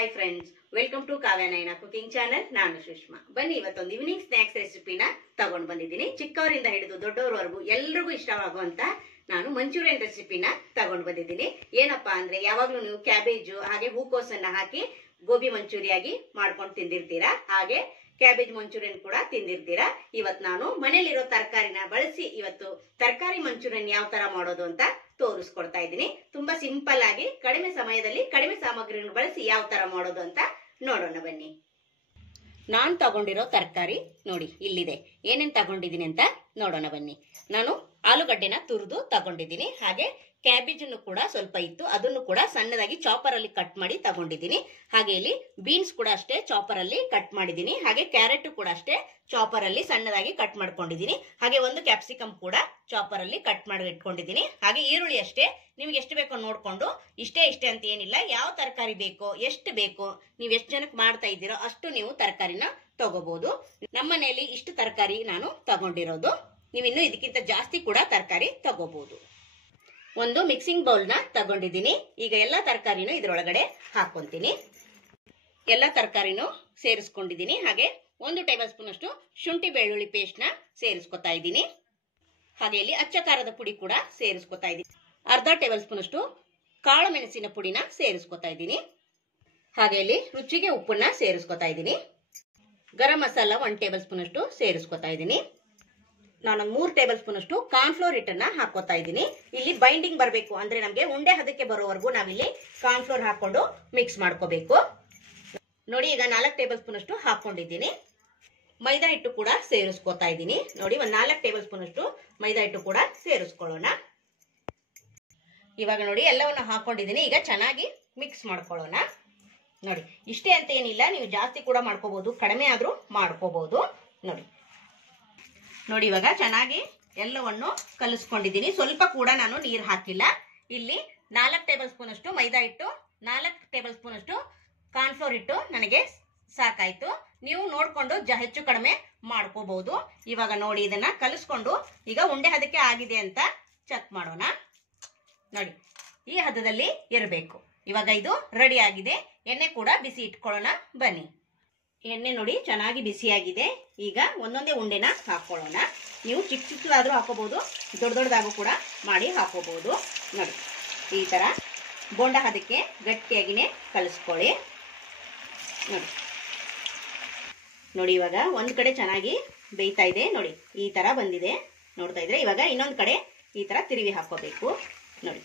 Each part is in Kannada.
Hi friends, welcome to Kavya Nayana cooking channel. ನಾನು ಸುಷ್ಮಾ. ಬನ್ನಿ, ಇವತ್ತೊಂದು ಈವ್ನಿಂಗ್ ಸ್ನಾಕ್ಸ್ ರೆಸಿಪಿನ ತಗೊಂಡು ಬಂದಿದ್ದೀನಿ. ಚಿಕ್ಕವರಿಂದ ಹಿಡಿದು ದೊಡ್ಡವರವರೆಗೂ ಎಲ್ರಿಗೂ ಇಷ್ಟವಾಗುವಂತ ನಾನು ಮಂಚೂರಿಯನ್ ರೆಸಿಪಿನ ತಗೊಂಡು ಬಂದಿದ್ದೀನಿ. ಏನಪ್ಪಾ ಅಂದ್ರೆ, ಯಾವಾಗ್ಲೂ ನೀವು ಕ್ಯಾಬೇಜು ಹಾಗೆ ಹೂಕೋಸನ್ನ ಹಾಕಿ ಗೋಬಿ ಮಂಚೂರಿಯಾಗಿ ಮಾಡ್ಕೊಂಡು ತಿಂದಿರ್ತೀರಾ, ಹಾಗೆ ಕ್ಯಾಬೇಜ್ ಮಂಚೂರಿಯನ್ ಕೂಡ ತಿಂದಿರ್ತೀರಾ. ಇವತ್ತು ನಾನು ಮನೇಲಿರೋ ತರಕಾರಿನ ಬಳಸಿ ಇವತ್ತು ತರಕಾರಿ ಮಂಚೂರಿಯನ್ ಯಾವ ತರ ಮಾಡೋದು ಅಂತ ತೋರಿಸ್ಕೊಡ್ತಾ ಇದ್ದೀನಿ. ತುಂಬಾ ಸಿಂಪಲ್ ಆಗಿ ಕಡಿಮೆ ಸಮಯದಲ್ಲಿ ಕಡಿಮೆ ಸಾಮಗ್ರಿಗಳನ್ನು ಬಳಸಿ ಯಾವ ತರ ಮಾಡೋದು ಅಂತ ನೋಡೋಣ ಬನ್ನಿ. ನಾನ್ ತಗೊಂಡಿರೋ ತರಕಾರಿ ನೋಡಿ ಇಲ್ಲಿದೆ. ಏನೇನ್ ತಗೊಂಡಿದ್ದೀನಿ ಅಂತ ನೋಡೋಣ ಬನ್ನಿ. ನಾನು ಆಲೂಗಡ್ಡೆನ ತುರಿದು ತಗೊಂಡಿದ್ದೀನಿ, ಹಾಗೆ ಕ್ಯಾಬೇಜ್ ಅನ್ನು ಕೂಡ ಸ್ವಲ್ಪ ಇತ್ತು, ಅದನ್ನು ಕೂಡ ಸಣ್ಣದಾಗಿ ಚಾಪರ್ ಅಲ್ಲಿ ಕಟ್ ಮಾಡಿ ತಗೊಂಡಿದ್ದೀನಿ. ಹಾಗೆ ಇಲ್ಲಿ ಬೀನ್ಸ್ ಕೂಡ ಅಷ್ಟೇ ಚಾಪರ್ ಅಲ್ಲಿ ಕಟ್ ಮಾಡಿದ್ದೀನಿ, ಹಾಗೆ ಕ್ಯಾರೆಟ್ ಕೂಡ ಅಷ್ಟೇ ಚಾಪರ್ ಅಲ್ಲಿ ಸಣ್ಣದಾಗಿ ಕಟ್ ಮಾಡ್ಕೊಂಡಿದ್ದೀನಿ. ಹಾಗೆ ಒಂದು ಕ್ಯಾಪ್ಸಿಕಮ್ ಕೂಡ ಚಾಪರ್ ಅಲ್ಲಿ ಕಟ್ ಮಾಡಿ ಇಟ್ಕೊಂಡಿದ್ದೀನಿ. ಹಾಗೆ ಈರುಳ್ಳಿ ಅಷ್ಟೇ, ನಿಮ್ಗೆ ಎಷ್ಟು ಬೇಕೋ ನೋಡ್ಕೊಂಡು, ಇಷ್ಟೇ ಅಂತ ಏನಿಲ್ಲ, ಯಾವ ತರಕಾರಿ ಬೇಕೋ ಎಷ್ಟು ಬೇಕೋ ನೀವು ಎಷ್ಟು ಜನಕ್ಕೆ ಮಾಡ್ತಾ ಇದ್ದೀರೋ ಅಷ್ಟು ನೀವು ತರಕಾರಿನ ತಗೋಬಹುದು. ನಮ್ಮ ಮನೆಯಲ್ಲಿ ಇಷ್ಟು ತರಕಾರಿ ನಾನು ತಗೊಂಡಿರೋದು, ನೀವಿನ್ನು ಇದಕ್ಕಿಂತ ಜಾಸ್ತಿ ಕೂಡ ತರಕಾರಿ ತಗೋಬಹುದು. ಒಂದು ಮಿಕ್ಸಿಂಗ್ ಬೌಲ್ ನ ತಗೊಂಡಿದ್ದೀನಿ. ಈಗ ಎಲ್ಲಾ ತರಕಾರಿನೂ ಇದ್ರೊಳಗಡೆ ಹಾಕೊಂತೀನಿ. ಎಲ್ಲಾ ತರಕಾರಿನೂ ಸೇರಿಸ್ಕೊಂಡಿದ್ದೀನಿ. ಹಾಗೆ 1 ಟೇಬಲ್ ಸ್ಪೂನ್ ಅಷ್ಟು ಶುಂಠಿ ಬೆಳ್ಳುಳ್ಳಿ ಪೇಸ್ಟ್ ನ ಸೇರಿಸ್ಕೊತಾ ಇದ್ದೀನಿ. ಹಾಗೆ ಇಲ್ಲಿ ಅಚ್ಚ ಖಾರದ ಪುಡಿ ಕೂಡ ಸೇರಿಸ್ಕೊತಾ ಇದ್ದೀನಿ. ಅರ್ಧ ಟೇಬಲ್ ಸ್ಪೂನ್ ಅಷ್ಟು ಕಾಳು ಮೆಣಸಿನ ಪುಡಿನ ಸೇರಿಸ್ಕೊತಾ ಇದ್ದೀನಿ. ಹಾಗೆ ಇಲ್ಲಿ ರುಚಿಗೆ ಉಪ್ಪನ್ನ ಸೇರಿಸ್ಕೊತಾ ಇದ್ದೀನಿ. ಗರಂ ಮಸಾಲ 1 ಟೇಬಲ್ ಸ್ಪೂನ್ ಅಷ್ಟು ಸೇರಿಸ್ಕೊತಾ ಇದ್ದೀನಿ. ನಾನು 3 ಟೇಬಲ್ ಸ್ಪೂನ್ ಅಷ್ಟು ಕಾರ್ನ್ಫ್ಲೋರ್ ಹಿಟ್ಟನ್ನ ಹಾಕೋತಾ ಇದ್ದೀನಿ. ಇಲ್ಲಿ ಬೈಂಡಿಂಗ್ ಬರಬೇಕು ಅಂದ್ರೆ ನಮಗೆ ಉಂಡೆ ಹದಕ್ಕೆ ಬರೋವರೆಗೂ ನಾವಿಲ್ಲಿ ಕಾರ್ನ್ಫ್ಲೋರ್ ಹಾಕೊಂಡು ಮಿಕ್ಸ್ ಮಾಡ್ಕೋಬೇಕು. ನೋಡಿ, ಈಗ 4 ಟೇಬಲ್ ಸ್ಪೂನ್ ಅಷ್ಟು ಹಾಕೊಂಡಿದ್ದೀನಿ. ಮೈದಾ ಹಿಟ್ಟು ಕೂಡ ಸೇರಿಸ್ಕೊತಾ ಇದ್ದೀನಿ. ನೋಡಿ, ಒಂದು 4 ಟೇಬಲ್ ಸ್ಪೂನ್ ಅಷ್ಟು ಮೈದಾ ಹಿಟ್ಟು ಕೂಡ ಸೇರಿಸ್ಕೊಳ್ಳೋಣ. ಇವಾಗ ನೋಡಿ ಎಲ್ಲವನ್ನು ಹಾಕೊಂಡಿದ್ದೀನಿ. ಈಗ ಚೆನ್ನಾಗಿ ಮಿಕ್ಸ್ ಮಾಡ್ಕೊಳ್ಳೋಣ. ನೋಡಿ, ಇಷ್ಟೇ ಅಂತ ಏನಿಲ್ಲ, ನೀವು ಜಾಸ್ತಿ ಕೂಡ ಮಾಡ್ಕೋಬಹುದು, ಕಡಿಮೆ ಆದ್ರೂ ಮಾಡ್ಕೋಬಹುದು. ನೋಡಿ ಇವಾಗ ಚೆನ್ನಾಗಿ ಎಲ್ಲವನ್ನು ಕಲಿಸ್ಕೊಂಡಿದ್ದೀನಿ. ಸ್ವಲ್ಪ ಕೂಡ ನಾನು ನೀರು ಹಾಕಿಲ್ಲ. ಇಲ್ಲಿ 4 ಟೇಬಲ್ ಸ್ಪೂನ್ ಅಷ್ಟು ಮೈದಾ ಹಿಟ್ಟು, 4 ಟೇಬಲ್ ಸ್ಪೂನ್ ಅಷ್ಟು ಕಾರ್ನ್ಫ್ಲೋರ್ ಹಿಟ್ಟು ನನಗೆ ಸಾಕಾಯ್ತು. ನೀವು ನೋಡ್ಕೊಂಡು ಹೆಚ್ಚು ಕಡಿಮೆ ಮಾಡ್ಕೋಬಹುದು. ಇವಾಗ ನೋಡಿ, ಇದನ್ನ ಕಲಿಸ್ಕೊಂಡು ಈಗ ಉಂಡೆ ಹದಕ್ಕೆ ಆಗಿದೆ ಅಂತ ಚೆಕ್ ಮಾಡೋಣ. ನೋಡಿ, ಈ ಹದದಲ್ಲಿ ಇರಬೇಕು. ಇವಾಗ ಇದು ರೆಡಿ ಆಗಿದೆ. ಎಣ್ಣೆ ಕೂಡ ಬಿಸಿ ಇಟ್ಕೊಳ್ಳೋಣ ಬನ್ನಿ. ಎಣ್ಣೆ ನೋಡಿ ಚೆನ್ನಾಗಿ ಬಿಸಿಯಾಗಿದೆ. ಈಗ ಒಂದೊಂದೇ ಉಂಡೆನ ಹಾಕೊಳ್ಳೋಣ. ನೀವು ಚಿಕ್ಕದಾದ್ರೂ ಹಾಕೋಬಹುದು, ದೊಡ್ಡದಾಗೂ ಕೂಡ ಮಾಡಿ ಹಾಕೋಬಹುದು. ನೋಡಿ, ಈ ತರ ಬೋಂಡ ಹದಕ್ಕೆ ಗಟ್ಟಿಯಾಗಿನೇ ಕಲಿಸ್ಕೊಳ್ಳಿ. ನೋಡಿ ಇವಾಗ ಒಂದ್ ಕಡೆ ಚೆನ್ನಾಗಿ ಬೇಯ್ತಾ ಇದೆ. ನೋಡಿ, ಈ ತರ ಬಂದಿದೆ, ನೋಡ್ತಾ ಇದ್ರೆ. ಇವಾಗ ಇನ್ನೊಂದ್ ಕಡೆ ಈ ತರ ತಿರುವಿ ಹಾಕೋಬೇಕು. ನೋಡಿ,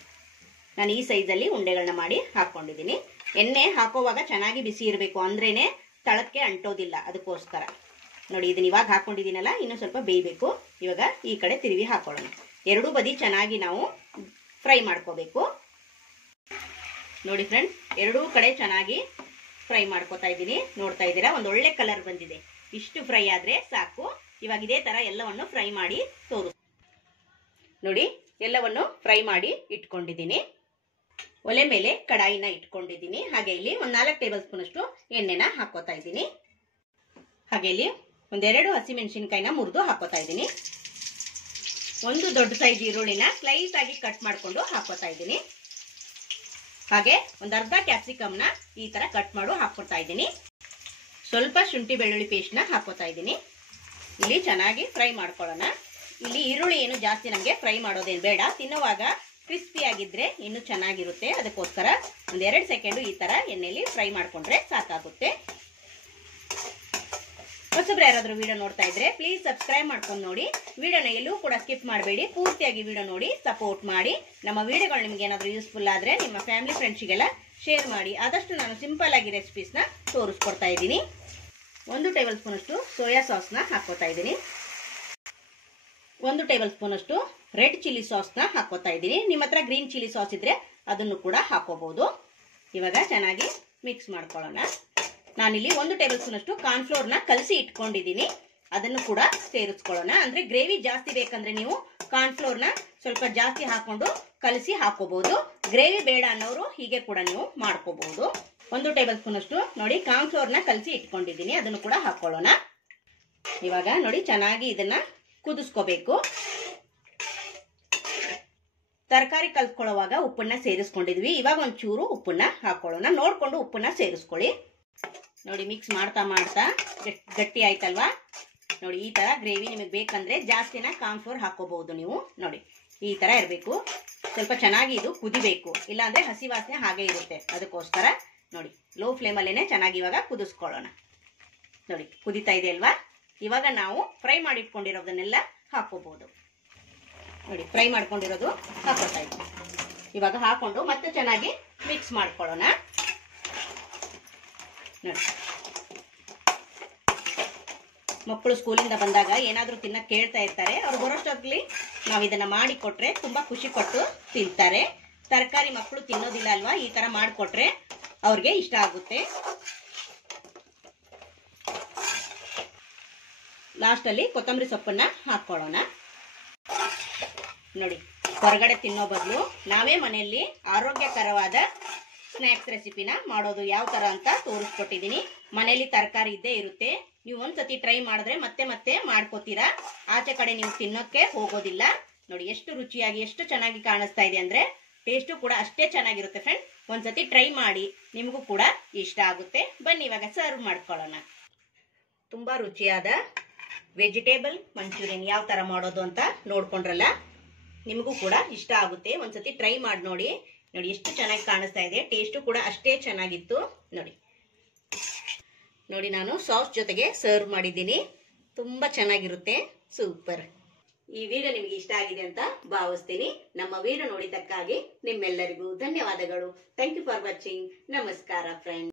ನಾನು ಈ ಸೈಜಲ್ಲಿ ಉಂಡೆಗಳನ್ನ ಮಾಡಿ ಹಾಕೊಂಡಿದ್ದೀನಿ. ಎಣ್ಣೆ ಹಾಕೋವಾಗ ಚೆನ್ನಾಗಿ ಬಿಸಿ ಇರಬೇಕು, ಅಂದ್ರೇನೆ ತಳಕ್ಕೆ ಅಂಟೋದಿಲ್ಲ, ಅದಕ್ಕೋಸ್ಕರ. ನೋಡಿ, ಇದನ್ನ ಇವಾಗ ಹಾಕೊಂಡಿದ್ದೀನಲ್ಲ, ಇನ್ನು ಸ್ವಲ್ಪ ಬೇಯಬೇಕು. ಇವಾಗ ಈ ಕಡೆ ತಿರುವಿ ಹಾಕೊಳ್ಳೋಣ. ಎರಡೂ ಬದಿ ಚೆನ್ನಾಗಿ ನಾವು ಫ್ರೈ ಮಾಡ್ಕೋಬೇಕು. ನೋಡಿ ಫ್ರೆಂಡ್ಸ್, ಎರಡೂ ಕಡೆ ಚೆನ್ನಾಗಿ ಫ್ರೈ ಮಾಡ್ಕೋತಾ ಇದ್ದೀನಿ. ನೋಡ್ತಾ ಇದ್ದೀರಾ, ಒಂದು ಒಳ್ಳೆ ಕಲರ್ ಬಂದಿದೆ. ಇಷ್ಟು ಫ್ರೈ ಆದ್ರೆ ಸಾಕು. ಇವಾಗ ಇದೇ ತರ ಎಲ್ಲವನ್ನು ಫ್ರೈ ಮಾಡಿ ನೋಡಿ, ಎಲ್ಲವನ್ನು ಫ್ರೈ ಮಾಡಿ ಇಟ್ಕೊಂಡಿದ್ದೀನಿ. ಒಲೆ ಮೇಲೆ ಕಡಾಯಿನ ಇಟ್ಕೊಂಡಿದ್ದೀನಿ. ಹಾಗೆ ಇಲ್ಲಿ ಒಂದು 4 ಟೇಬಲ್ ಸ್ಪೂನ್ ಅಷ್ಟು ಎಣ್ಣೆನ ಹಾಕೋತಾ ಇದ್ದೀನಿ. ಹಾಗೆ ಇಲ್ಲಿ 2 ಹಸಿಮೆಣಸಿನಕಾಯಿನ ಮುರಿದು ಹಾಕೋತಾ ಇದ್ದೀನಿ. ಒಂದು ದೊಡ್ಡ ಸೈಜ್ ಈರುಳ್ಳಿನ ಸ್ಲೈಸ್ ಆಗಿ ಕಟ್ ಮಾಡ್ಕೊಂಡು ಹಾಕೋತಾ ಇದ್ದೀನಿ. ಹಾಗೆ ಒಂದು ಅರ್ಧ ಕ್ಯಾಪ್ಸಿಕಮ್ನ ಈ ತರ ಕಟ್ ಮಾಡಿ ಹಾಕೋತಾ ಇದ್ದೀನಿ. ಸ್ವಲ್ಪ ಶುಂಠಿ ಬೆಳ್ಳುಳ್ಳಿ ಪೇಸ್ಟ್ ನ ಹಾಕೋತಾ ಇದ್ದೀನಿ. ಇಲ್ಲಿ ಚೆನ್ನಾಗಿ ಫ್ರೈ ಮಾಡ್ಕೊಳ್ಳೋಣ. ಇಲ್ಲಿ ಈರುಳ್ಳಿ ಏನು ಜಾಸ್ತಿ ನಮಗೆ ಫ್ರೈ ಮಾಡೋದೇನು ಬೇಡ, ತಿನ್ನುವಾಗ ಕ್ರಿಸ್ಪಿ ಆಗಿದ್ರೆ ಇನ್ನು ಚೆನ್ನಾಗಿರುತ್ತೆ. ಅದಕ್ಕೋಸ್ಕರ 1-2 ಸೆಕೆಂಡ್ ಈ ತರ ಎಣ್ಣೆಯಲ್ಲಿ ಫ್ರೈ ಮಾಡ್ಕೊಂಡ್ರೆ ಸಾಕಾಗುತ್ತೆ. ಹೊಸಬ್ರು ಯಾರಾದ್ರೂ ವಿಡಿಯೋ ನೋಡ್ತಾ ಇದ್ರೆ ಪ್ಲೀಸ್ ಸಬ್ಸ್ಕ್ರೈಬ್ ಮಾಡ್ಕೊಂಡು ನೋಡಿ. ವಿಡಿಯೋನ ಎಲ್ಲೂ ಕೂಡ ಸ್ಕಿಪ್ ಮಾಡಬೇಡಿ, ಪೂರ್ತಿಯಾಗಿ ವಿಡಿಯೋ ನೋಡಿ ಸಪೋರ್ಟ್ ಮಾಡಿ. ನಮ್ಮ ವಿಡಿಯೋಗಳು ನಿಮ್ಗೆ ಏನಾದ್ರೂ ಯೂಸ್ಫುಲ್ ಆದ್ರೆ ನಿಮ್ಮ ಫ್ಯಾಮಿಲಿ ಫ್ರೆಂಡ್ಸ್ಗೆಲ್ಲ ಶೇರ್ ಮಾಡಿ. ಆದಷ್ಟು ನಾನು ಸಿಂಪಲ್ ಆಗಿ ರೆಸಿಪೀಸ್ ನ ತೋರಿಸ್ಕೊಡ್ತಾ ಇದ್ದೀನಿ. 1 ಟೇಬಲ್ ಸ್ಪೂನ್ ಅಷ್ಟು ಸೋಯಾ ಸಾಸ್ ನ ಹಾಕೋತಾ ಇದ್ದೀನಿ. 1 ಟೇಬಲ್ ಸ್ಪೂನ್ ಅಷ್ಟು ರೆಡ್ ಚಿಲ್ಲಿ ಸಾಸ್ ನ ಹಾಕೋತಾ ಇದ್ದೀನಿ. ನಿಮ್ಮ ಹತ್ರ ಗ್ರೀನ್ ಚಿಲ್ಲಿ ಸಾಸ್ ಇದ್ರೆ ಅದನ್ನು ಕೂಡ ಹಾಕೋಬಹುದು. ಇವಾಗ ಚೆನ್ನಾಗಿ ಮಿಕ್ಸ್ ಮಾಡ್ಕೊಳ್ಳೋಣ. ನಾನಿಲ್ಲಿ 1 ಟೇಬಲ್ ಸ್ಪೂನ್ ಅಷ್ಟು ಕಾರ್ನ್ಫ್ಲೋರ್ ನ ಕಲಸಿ ಇಟ್ಕೊಂಡಿದ್ದೀನಿ, ಅದನ್ನು ಕೂಡ ಸೇರಿಸ್ಕೊಳ್ಳೋಣ. ಅಂದ್ರೆ ಗ್ರೇವಿ ಜಾಸ್ತಿ ಬೇಕಂದ್ರೆ ನೀವು ಕಾರ್ನ್ಫ್ಲೋರ್ ನ ಸ್ವಲ್ಪ ಜಾಸ್ತಿ ಹಾಕೊಂಡು ಕಲಸಿ ಹಾಕೋಬಹುದು. ಗ್ರೇವಿ ಬೇಡ ಅನ್ನೋರು ಹೀಗೆ ಕೂಡ ನೀವು ಮಾಡ್ಕೋಬಹುದು. 1 ಟೇಬಲ್ ಸ್ಪೂನ್ ಅಷ್ಟು ನೋಡಿ ಕಾರ್ನ್ಫ್ಲೋರ್ ನ ಕಲಸಿ ಇಟ್ಕೊಂಡಿದ್ದೀನಿ, ಅದನ್ನು ಕೂಡ ಹಾಕೊಳ್ಳೋಣ. ಇವಾಗ ನೋಡಿ ಚೆನ್ನಾಗಿ ಇದನ್ನ ಕುದಿಸ್ಕೋಬೇಕು. ತರಕಾರಿ ಕಲ್ತ್ಕೊಳ್ಳುವಾಗ ಉಪ್ಪನ್ನ ಸೇರಿಸ್ಕೊಂಡಿದ್ವಿ. ಇವಾಗ ಒಂಚೂರು ಉಪ್ಪನ್ನ ಹಾಕೊಳ್ಳೋಣ. ನೋಡ್ಕೊಂಡು ಉಪ್ಪನ್ನ ಸೇರಿಸ್ಕೊಳ್ಳಿ. ನೋಡಿ, ಮಿಕ್ಸ್ ಮಾಡ್ತಾ ಮಾಡ್ತಾ ಗಟ್ಟಿ ಆಯ್ತಲ್ವಾ? ನೋಡಿ, ಈ ತರ ಗ್ರೇವಿ ನಿಮಗೆ ಬೇಕಂದ್ರೆ ಜಾಸ್ತಿನ ಕಾರ್ನ್ಫ್ಲೋರ್ ಹಾಕೋಬಹುದು ನೀವು. ನೋಡಿ, ಈ ತರ ಇರಬೇಕು. ಸ್ವಲ್ಪ ಚೆನ್ನಾಗಿ ಇದು ಕುದಿಬೇಕು, ಇಲ್ಲಾಂದ್ರೆ ಹಸಿ ವಾಸನೆ ಹಾಗೆ ಇರುತ್ತೆ. ಅದಕ್ಕೋಸ್ಕರ ನೋಡಿ, ಲೋ ಫ್ಲೇಮಲ್ಲೇನೆ ಚೆನ್ನಾಗಿ ಇವಾಗ ಕುದಿಸ್ಕೊಳ್ಳೋಣ. ನೋಡಿ, ಕುದಿತಾ ಇದೆ ಅಲ್ವಾ? ಇವಾಗ ನಾವು ಫ್ರೈ ಮಾಡಿ ಇಟ್ಕೊಂಡಿರೋದನ್ನೆಲ್ಲ ಹಾಕೋಬಹುದು. ನೋಡಿ, ಫ್ರೈ ಮಾಡ್ಕೊಂಡಿರೋದು ಹಾಕೋತಾ ಇದ್ವಿ. ಇವಾಗ ಹಾಕೊಂಡು ಮತ್ತೆ ಚೆನ್ನಾಗಿ ಮಿಕ್ಸ್ ಮಾಡ್ಕೊಳ್ಳೋಣ. ನೋಡಿ, ಮಕ್ಕಳು ಸ್ಕೂಲಿಂದ ಬಂದಾಗ ಏನಾದ್ರೂ ತಿನ್ನಕ್ ಕೇಳ್ತಾ ಇರ್ತಾರೆ. ಅವ್ರು ಬರೋಷ್ಟೊತ್ತಲ್ಲಿ ನಾವು ಇದನ್ನ ಮಾಡಿ ಕೊಟ್ರೆ ತುಂಬಾ ಖುಷಿ ಪಟ್ಟು ತಿಂತಾರೆ. ತರಕಾರಿ ಮಕ್ಕಳು ತಿನ್ನೋದಿಲ್ಲ ಅಲ್ವಾ? ಈ ತರ ಮಾಡಿಕೊಟ್ರೆ ಅವ್ರಿಗೆ ಇಷ್ಟ ಆಗುತ್ತೆ. ಲಾಸ್ಟ್ ಅಲ್ಲಿ ಕೊತ್ತಂಬರಿ ಸೊಪ್ಪನ್ನ ಹಾಕೊಳ್ಳೋಣ. ನೋಡಿ, ಹೊರಗಡೆ ತಿನ್ನೋ ಬದಲು ನಾವೇ ಮನೆಯಲ್ಲಿ ಆರೋಗ್ಯಕರವಾದ ಸ್ನ್ಯಾಕ್ಸ್ ರೆಸಿಪಿನ ಮಾಡೋದು ಯಾವ ತರ ಅಂತ ತೋರಿಸ್ಕೊಟ್ಟಿದ್ದೀನಿ. ಮನೆಯಲ್ಲಿ ತರಕಾರಿ ಇದ್ದೇ ಇರುತ್ತೆ. ನೀವು ಒಂದ್ಸತಿ ಟ್ರೈ ಮಾಡಿದ್ರೆ ಮತ್ತೆ ಮತ್ತೆ ಮಾಡ್ಕೋತೀರಾ. ಆಚೆ ಕಡೆ ನೀವು ತಿನ್ನೋಕೆ ಹೋಗೋದಿಲ್ಲ. ನೋಡಿ, ಎಷ್ಟು ರುಚಿಯಾಗಿ ಎಷ್ಟು ಚೆನ್ನಾಗಿ ಕಾಣಿಸ್ತಾ ಇದೆ ಅಂದ್ರೆ ಟೇಸ್ಟು ಕೂಡ ಅಷ್ಟೇ ಚೆನ್ನಾಗಿರುತ್ತೆ ಫ್ರೆಂಡ್. ಒಂದ್ಸತಿ ಟ್ರೈ ಮಾಡಿ, ನಿಮಗೂ ಕೂಡ ಇಷ್ಟ ಆಗುತ್ತೆ. ಬನ್ನಿ ಇವಾಗ ಸರ್ವ್ ಮಾಡ್ಕೊಳ್ಳೋಣ. ತುಂಬಾ ರುಚಿಯಾದ ವೆಜಿಟೇಬಲ್ ಮಂಚೂರಿಯನ್ ಯಾವ ತರ ಮಾಡೋದು ಅಂತ ನೋಡ್ಕೊಂಡ್ರಲ್ಲ, ನಿಮಗೂ ಕೂಡ ಇಷ್ಟ ಆಗುತ್ತೆ. ಒಂದ್ಸತಿ ಟ್ರೈ ಮಾಡಿ ನೋಡಿ. ನೋಡಿ, ಎಷ್ಟು ಚೆನ್ನಾಗಿ ಕಾಣಿಸ್ತಾ ಇದೆ. ಟೇಸ್ಟು ಕೂಡ ಅಷ್ಟೇ ಚೆನ್ನಾಗಿತ್ತು. ನೋಡಿ ನೋಡಿ, ನಾನು ಸಾಸ್ ಜೊತೆಗೆ ಸರ್ವ್ ಮಾಡಿದ್ದೀನಿ. ತುಂಬಾ ಚೆನ್ನಾಗಿರುತ್ತೆ. ಸೂಪರ್. ಈ ವಿಡಿಯೋ ನಿಮಗೆ ಇಷ್ಟ ಆಗಿದೆ ಅಂತ ಭಾವಿಸ್ತೀನಿ. ನಮ್ಮ ವಿಡಿಯೋ ನೋಡಿದ್ದಕ್ಕಾಗಿ ನಿಮ್ಮೆಲ್ಲರಿಗೂ ಧನ್ಯವಾದಗಳು. Thank you for watching. ನಮಸ್ಕಾರ ಫ್ರೆಂಡ್.